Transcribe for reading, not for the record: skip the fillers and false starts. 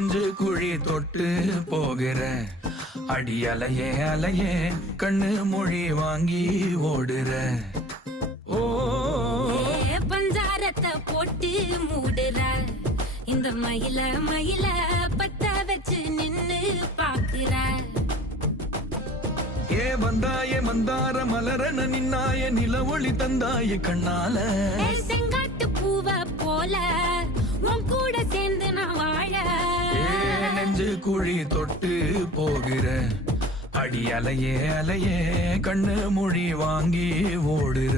நெஞ்சு குழி தொட்டு போகிற அடி அலையே அலையே கண்ணு மொழி வாங்கி ஓடுற. ஓ பஞ்சாரத்தை போட்டு மூடுற இந்த மயில மயில பத்த வச்சு நின்னு பாக்குற. ஏ வந்தாயே மந்தார மலரன நின்னாய நில ஒளி தந்தாய கண்ணால. செங்காட்டு பூவ போல உன் கூட சேர்ந்து நான் வாழ. நெஞ்சு குழி தொட்டு போகிற அடி அலையே அலையே கண்ணு மொழி வாங்கி ஓடுற.